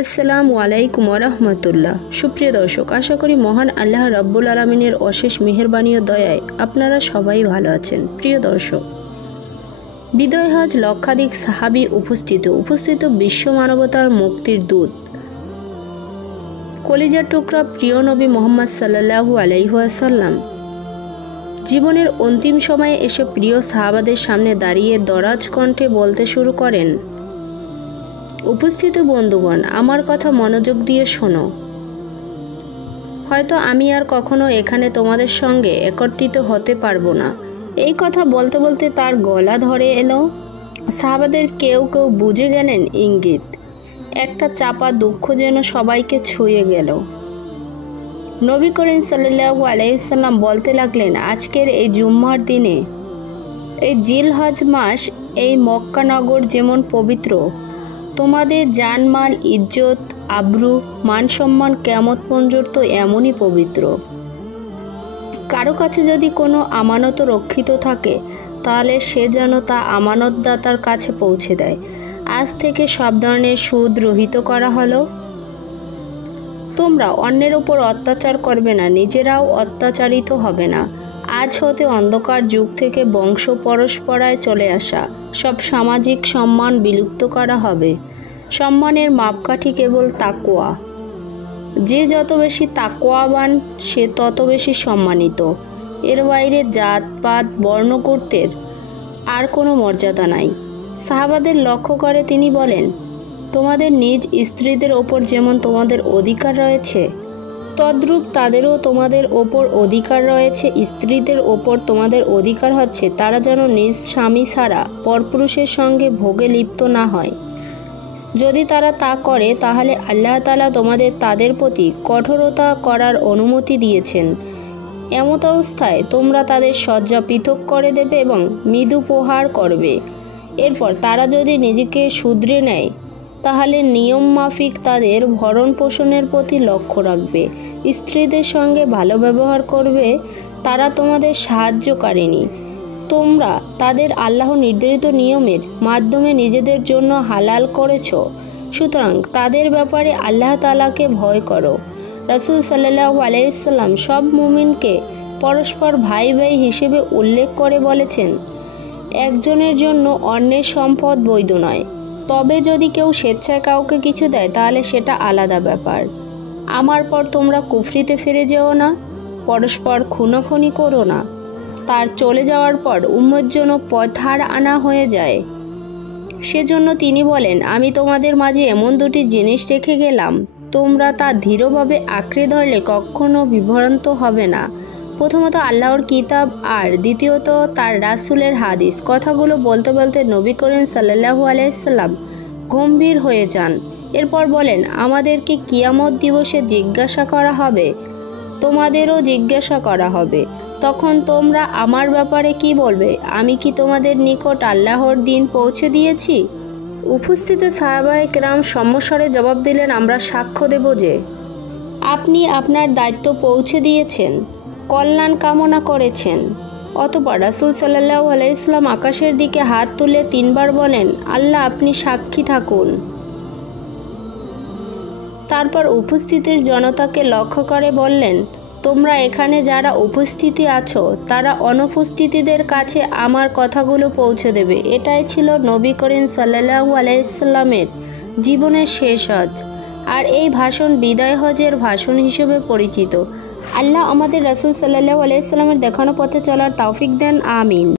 আসসালামু আলাইকুম রহমতুল্লাহ। সুপ্রিয় দর্শক, আশা করি মহান আল্লাহ রাব্বুল আলামিনের অশেষ মেহেরবানি ও দয়ায় আপনারা সবাই ভালো আছেন। প্রিয় দর্শক, বিদায় হজ লক্ষাধিক সাহাবী উপস্থিত বিশ্ব মানবতার মুক্তির দূত, কলিজার টুকরা প্রিয় নবী মুহাম্মদ সাল্লাল্লাহু আলাইহি ওয়াসাল্লাম জীবনের অন্তিম সময়ে এসে প্রিয় সাহাবাদের সামনে দাঁড়িয়ে দরাজ কণ্ঠে বলতে শুরু করেন, উপস্থিত বন্ধুগণ, আমার কথা মনোযোগ দিয়ে শোনো। হয়তো আমি আর কখনো এখানে তোমাদের সঙ্গে একত্রিত হতে পারবো না। এই কথা বলতে বলতে তার গলা ধরে এলো। সাহাবাদের কেউ কেউ বুঝে গেলেন ইঙ্গিত। একটা চাপা দুঃখ যেন সবাইকে ছুঁয়ে গেল। নবী করিম সাল্লাল্লাহু আলাইহি সাল্লাম বলতে লাগলেন, আজকের এই জুম্মার দিনে, এই জিলহজ মাস, এই মক্কা নগর যেমন পবিত্র, তোমাদের জানমাল, ইজ্জত, আব্রু, মান সম্মান কিয়ামত পর্যন্ত এমনই পবিত্র। কারো কাছে যদি কোনো আমানত রক্ষিত থাকে, তাহলে সে যেন তা আমানতদাতার কাছে পৌঁছে দেয়। আজ থেকে সব ধরনের সুদ রহিত করা হলো। তোমরা অন্যের উপর অত্যাচার করবে না, নিজেরাও অত্যাচারিত হবে না। আজ হতে অন্ধকার যুগ থেকে বংশ পরস্পরায় চলে আসা সব সামাজিক সম্মান বিলুপ্ত করা হবে। সম্মানের মাপকাঠি কেবল তাকওয়া। যে যত বেশি তাকওয়াবান, সে তত বেশি সম্মানিত। এর বাইরে জাতপাত, বর্ণগোত্রের আর কোনো মর্যাদা নাই। সাহাবাদের লক্ষ্য করে তিনি বলেন, তোমাদের নিজ স্ত্রীদের ওপর যেমন তোমাদের অধিকার রয়েছে, তদ্রূপ তাদেরও তোমাদের ওপর অধিকার রয়েছে। স্ত্রীদের ওপর তোমাদের অধিকার হচ্ছে তারা যেন নিজ স্বামী ছাড়া পরপুরুষের সঙ্গে ভোগে লিপ্ত না হয়। যদি তারা তা করে, তাহলে আল্লাহ তাআলা তোমাদের তাদের প্রতি কঠোরতা করার অনুমতি দিয়েছেন। এমত অবস্থায় তোমরা তাদের শয্যা পৃথক করে দেবে এবং মৃদু প্রহার করবে। এরপর তারা যদি নিজেকে শুধরে নেয়, তাহলে নিয়ম মাফিক তাদের ভরণ পোষণের প্রতি লক্ষ্য রাখবে। স্ত্রীদের সঙ্গে ভালো ব্যবহার করবে। তারা তোমাদের সাহায্যকারিনী। তোমরা তাদের আল্লাহ নির্ধারিত নিয়মের মাধ্যমে নিজেদের জন্য হালাল করেছ। সুতরাং তাদের ব্যাপারে আল্লাহ তাআলাকে ভয় করো। রাসূল সাল্লাল্লাহু আলাইহি সাল্লাম সব মুমিনকে পরস্পর ভাই ভাই হিসেবে উল্লেখ করে বলেছেন, একজনের জন্য অন্যের সম্পদ বৈধ নয়। তবে যদি কেউ স্বেচ্ছায় কাউকে কিছু দেয়, তাহলে সেটা আলাদা ব্যাপার। আমার পর তোমরা কুফরিতে ফিরে যেও না। পরস্পর খুনোখুনি করো না। তার চলে যাওয়ার পর উম্মতের জন্য পথহার আনা হয়ে যায়। সেজন্য তিনি বলেন, আমি তোমাদের মাঝে এমন দুটি জিনিস রেখে গেলাম, তোমরা তা দৃঢ়ভাবে আঁকড়ে ধরলে কখনো বিভ্রান্ত হবে না। প্রথমত আল্লাহর কিতাব, আর দ্বিতীয়ত তার রাসূলের হাদিস। কথাগুলো বলতে বলতে নবী করিম সাল্লাল্লাহু আলাইহি সাল্লাম গম্ভীর হয়ে যান। এরপর বলেন, আমাদেরকে কিয়ামত দিবসে জিজ্ঞাসা করা হবে, তোমাদেরও জিজ্ঞাসা করা হবে। তখন তোমরা আমার ব্যাপারে কি বলবে? আমি কি তোমাদের নিকট আল্লাহর দিন পৌঁছে দিয়েছি? উপস্থিত সাহাবায়ে কেরাম সম্মস্বরে জবাব দিলেন, আমরা সাক্ষ্য দেব যে আপনি আপনার দায়িত্ব পৌঁছে দিয়েছেন, কল্যাণ কামনা করেছেন। অতঃপর রাসূল সাল্লাল্লাহু আলাইহি সাল্লাম আকাশের দিকে হাত তুলে 3 বার বলেন, আল্লাহ আপনি সাক্ষী থাকুন। তারপর উপস্থিতির জনতাকে লক্ষ্য করে বললেন, তোমরা এখানে যারা উপস্থিতি আছো, তারা অনুপস্থিতদের কাছে আমার কথাগুলো পৌঁছে দেবে। এটাই ছিল নবী করিম সাল্লাল্লাহু আলাইহি সাল্লামের জীবনের শেষ হজ, আর এই ভাষণ বিদায় হজের ভাষণ হিসেবে পরিচিত। আল্লাহ আমাদের রাসূল সাল্লাল্লাহু আলাইহি সাল্লামের দেখানো পথে চলার তৌফিক দেন। আমিন।